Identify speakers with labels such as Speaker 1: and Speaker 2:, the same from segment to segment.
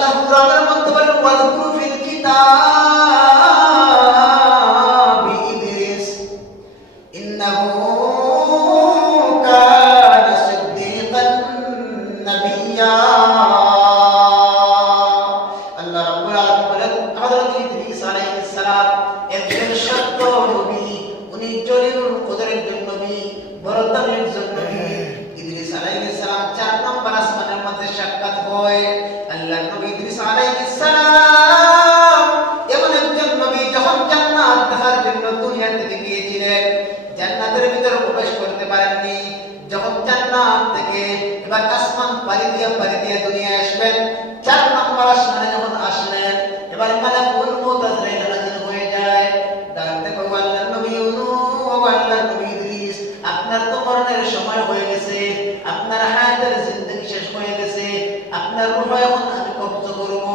Speaker 1: আল্লাহ কোরআনের মধ্যে বলেন, ওয়াজকুর ফিল কিতাবি ইদ্রিস ইন্নাহু কানা সিদ্দিকান নাবিয়্যা আল্লাহ রাব্বুল আলামিন বলেন, হযরত ইদ্রিস আলাইহিস সালাম একজন সত্য নবী, উনি জলিলুল কদরের নবী, বরদানের একজন জান্নাতের ভিতরে প্রবেশ করতে পারেননি। যখন জান্নাত থেকে এবার আসমান পাড়ি দিয়ে পাড়ি দিয়ে দুনিয়া আসবেন, চার নম্বর আসমানে যখন আসলেন, এবার আজরাইল হাজির হয়ে যায়। নবী নবী ইদ্রিস, আপনার তো মরণের সময় হয়ে গেছে, আপনার হায়াতের শেষ হয়ে গেছে, আপনার রূহ এখন আমি কবজ করব।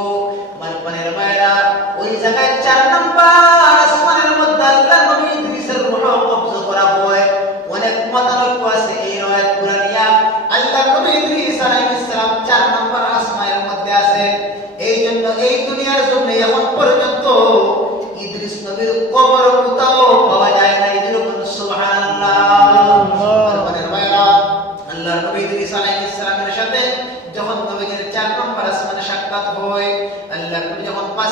Speaker 1: আমার পানের মায়েরা ওই জায়গায় চার নম্বর আসমানের মধ্যে আল্লাহর কবর কোথাও পাওয়া যায় না এদের কোন সুবহানাল্লাহ। মানে ভাইরা আল্লাহর নবী সাথে যখন নবীজির চার নম্বর আসমানে সাক্ষাৎ হয় আল্লাহ যখন পাঁচ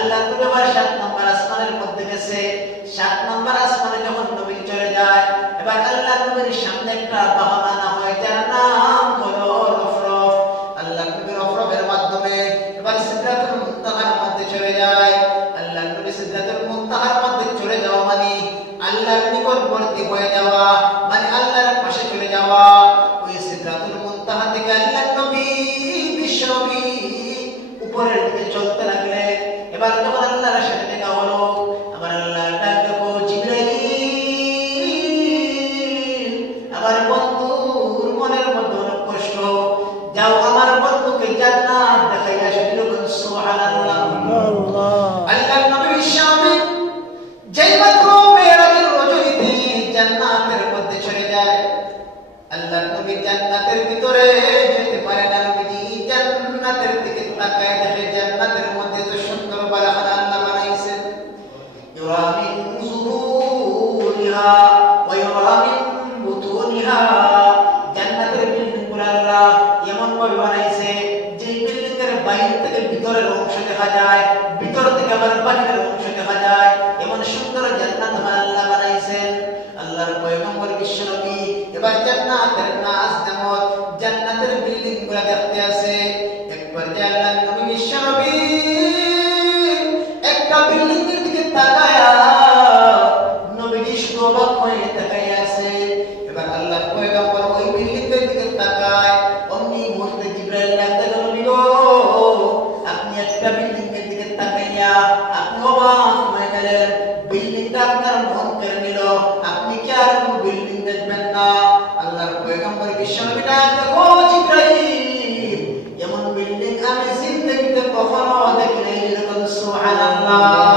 Speaker 1: আল্লাহ নবী আবার সাত নম্বর আসমানের মধ্যে গেছে। সাত নম্বর আসমানে যখন নবী চলে যায়, এবার আল্লাহ নবীর সামনে একটা বাহন হয়, যার নাম হলো রফরফ আল্লাহ নবী রফরফের মাধ্যমে এবার সিদরাতুল মুনতাহার মধ্যে চলে যায়। আল্লাহ নবী সিদরাতুল মুনতাহার মধ্যে চলে যাওয়া মানে আল্লাহর নিকটবর্তী হয়ে যাওয়া মানে আল্লাহর পাশে চলে যাওয়া। ওই সিদরাতুল মুনতাহা থেকে আল্লাহ নবী বিশ্ব নবী উপরের দিকে চলতে লাগলেন। এবার যখন আল্লাহর সাথে দেখা হলো। আমার আল্লাহ ডাক দেখো জিবরাইল। আমার বন্ধুর মনের মধ্যে অনেক কষ্ট। যাও আমার বন্ধুকে জান্নাত দেখাইয়া সেটি সুবহানাল্লাহ। আল্লাহর নবী বিশ্বনবী যেই মাত্র মেরাজের রজনীতে জান্নাতের মধ্যে চলে যায় আল্লাহর নবী জান্নাতের ভিতরে ভিতরের অংশ দেখা যায়, ভিতর থেকে আবার বাহিরের অংশ দেখা যায়। এমন সুন্দর জান্নাত আমার আল্লাহ বানাইছেন। আল্লাহর পয়গম্বর বিশ্বনবী এবার জান্নাতের নাজ নামত জান্নাতের বিল্ডিংগুলা দেখতে আছে দেখবেন না। আল্লাহর পয়গম্বর বিশ্বনবী ডাক দেখো জিব্রাইল এমন বিল্ডিং আমি জিন্দেগিতে কখনো দেখিনি এরকম সুবহানাল্লাহ।